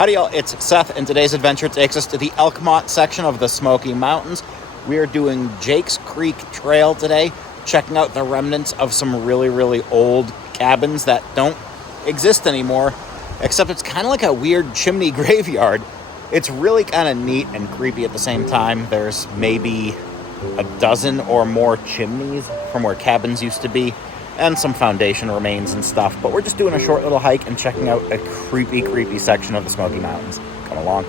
Howdy y'all, it's Seth, and today's adventure takes us to the Elkmont section of the Smoky Mountains. We are doing Jake's Creek Trail today, checking out the remnants of some really old cabins that don't exist anymore, except it's kind of like a weird chimney graveyard. It's really kind of neat and creepy at the same time. There's maybe a dozen or more chimneys from where cabins used to be, and some foundation remains and stuff. But we're just doing a short little hike and checking out a creepy section of the Smoky Mountains. Come along.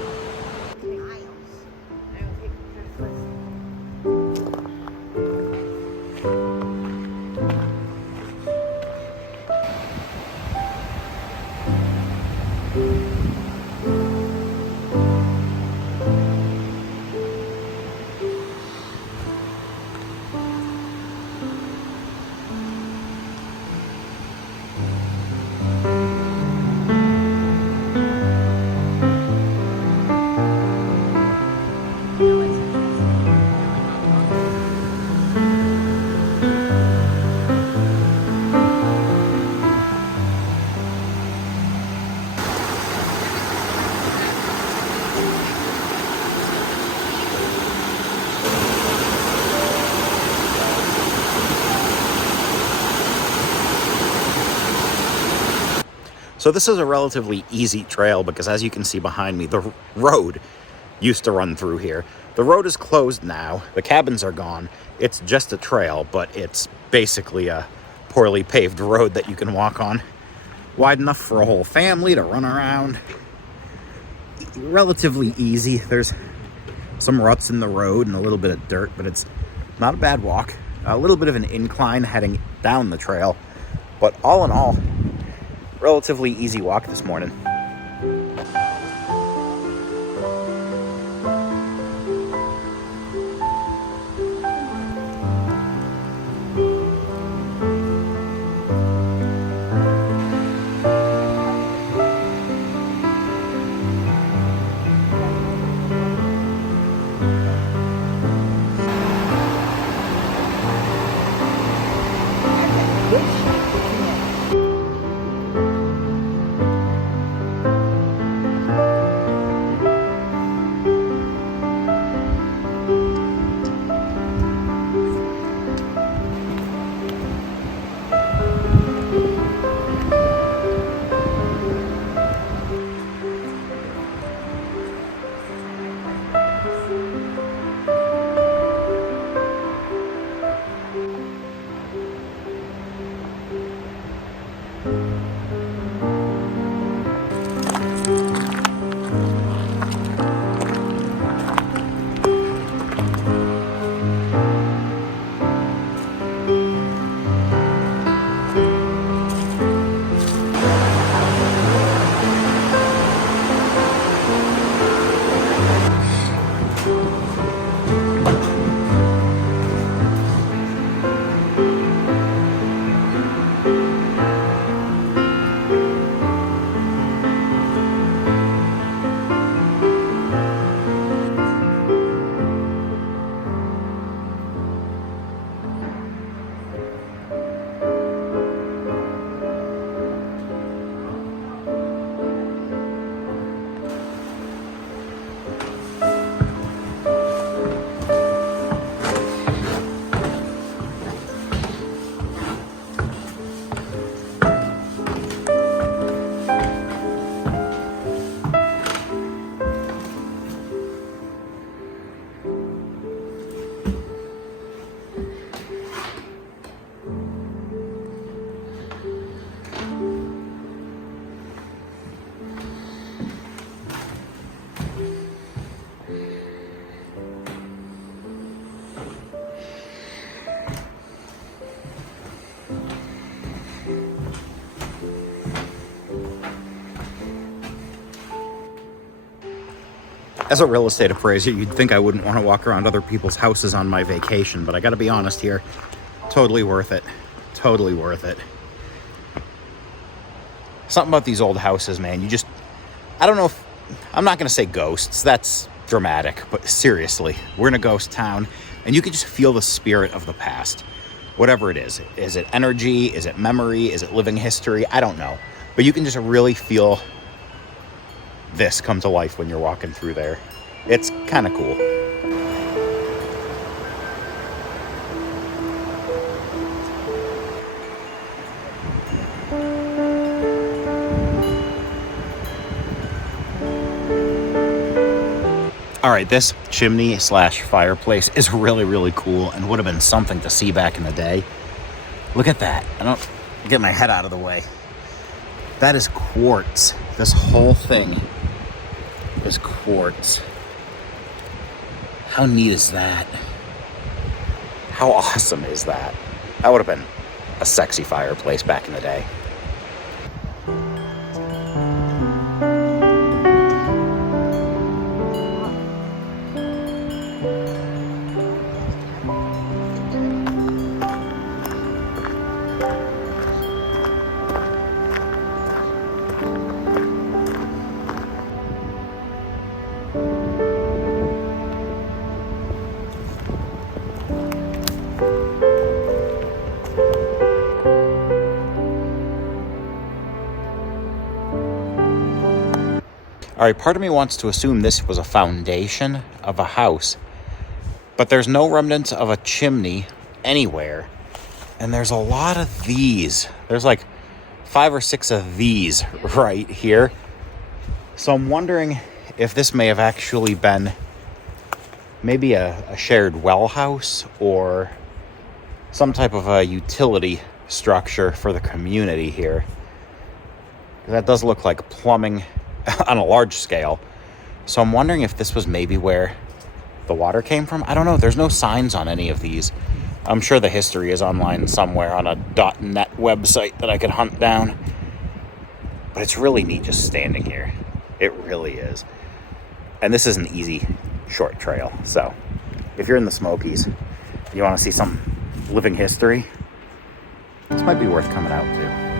So this is a relatively easy trail because, as you can see behind me, the road used to run through here. The road is closed now. The cabins are gone. It's just a trail, but it's basically a poorly paved road that you can walk on. Wide enough for a whole family to run around. Relatively easy. There's some ruts in the road and a little bit of dirt, but it's not a bad walk. A little bit of an incline heading down the trail, but all in all, relatively easy walk this morning. As a real estate appraiser, you'd think I wouldn't want to walk around other people's houses on my vacation, but I gotta be honest here, totally worth it. Totally worth it. Something about these old houses, man, I don't know if, I'm not gonna say ghosts, that's dramatic, but seriously, we're in a ghost town, and you can just feel the spirit of the past. Whatever it is. Is it energy? Is it memory? Is it living history? I don't know. But you can just really feel this come to life when you're walking through there. It's kind of cool. All right, this chimney slash fireplace is really, really cool and would have been something to see back in the day. Look at that. I don't get my head out of the way. That is quartz. This whole thing is quartz. How neat is that? How awesome is that? That would have been a sexy fireplace back in the day. All right, part of me wants to assume this was a foundation of a house, but there's no remnants of a chimney anywhere. And there's a lot of these. There's like 5 or 6 of these right here. So I'm wondering if this may have actually been maybe a shared well house or some type of a utility structure for the community here. That does look like plumbing on a large scale. So I'm wondering if this was maybe where the water came from. I don't know. There's no signs on any of these. I'm sure the history is online somewhere on a .net website that I could hunt down. But it's really neat just standing here. It really is. And this is an easy, short trail. So if you're in the Smokies, you want to see some living history, this might be worth coming out to.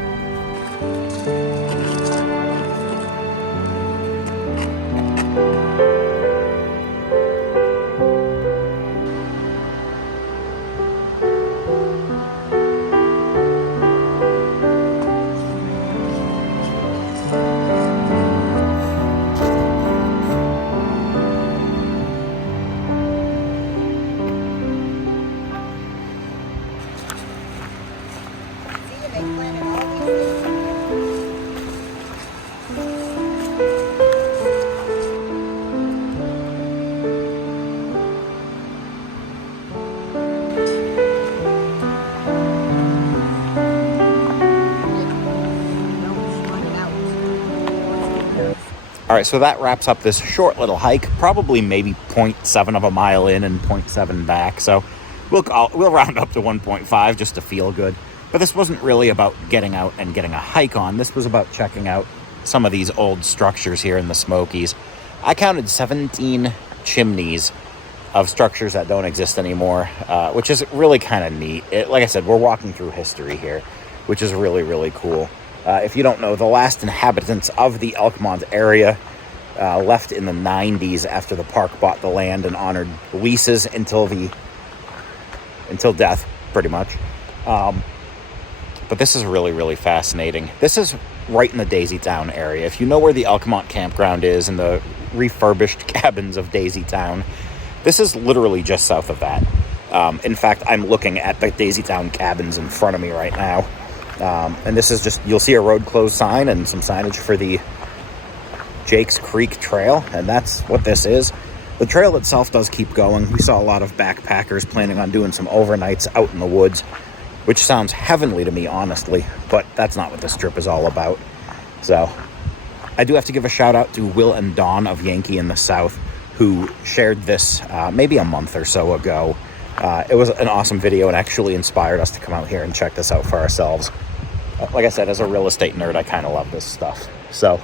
All right, so that wraps up this short little hike, probably maybe 0.7 of a mile in and 0.7 back. So we'll round up to 1.5 just to feel good. But this wasn't really about getting out and getting a hike on. This was about checking out some of these old structures here in the Smokies. I counted 17 chimneys of structures that don't exist anymore, which is really kind of neat. Like I said, we're walking through history here, which is really, really cool. If you don't know, the last inhabitants of the Elkmont area left in the 90s after the park bought the land and honored leases until death, pretty much. But this is really, really fascinating. This is right in the Daisy Town area. If you know where the Elkmont campground is and the refurbished cabins of Daisy Town, this is literally just south of that. In fact, I'm looking at the Daisy Town cabins in front of me right now. And this is just, you'll see a road closed sign and some signage for the Jake's Creek Trail, and that's what this is. The trail itself does keep going. We saw a lot of backpackers planning on doing some overnights out in the woods, which sounds heavenly to me, honestly, but that's not what this trip is all about. So I do have to give a shout out to Will and Dawn of Yankee in the South, who shared this maybe a month or so ago. It was an awesome video and actually inspired us to come out here and check this out for ourselves. Like I said, as a real estate nerd, I kind of love this stuff. So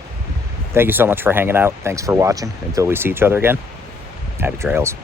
thank you so much for hanging out. Thanks for watching. Until we see each other again, happy trails.